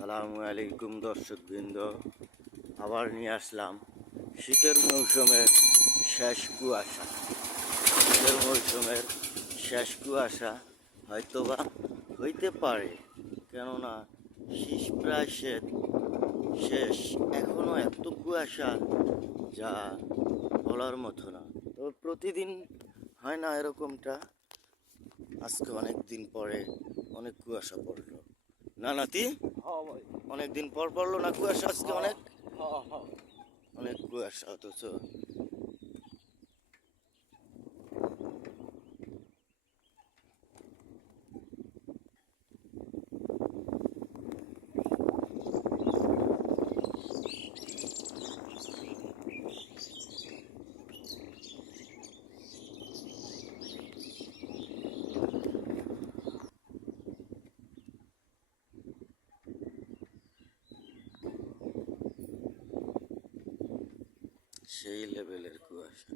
আসসালামু আলাইকুম দর্শকবৃন্দ, আবার নিয়ে আসলাম শীতের মৌসুমের শেষ কুয়াশা। শীতের মৌসুমের শেষ কুয়াশা হয়তোবা হইতে পারে, কেননা শীষ প্রায় শেষ। এখনও এত কুয়াশা যা বলার মতো না। তবে প্রতিদিন হয় না এরকমটা। আজকে অনেক দিন পরে অনেক কুয়াশা পড়লো না নাতি? অনেক দিন পর পড়লো না কুয়াশা আজকে? অনেক কুয়াশা, অথচ সেই লেভেলের কুয়াশা।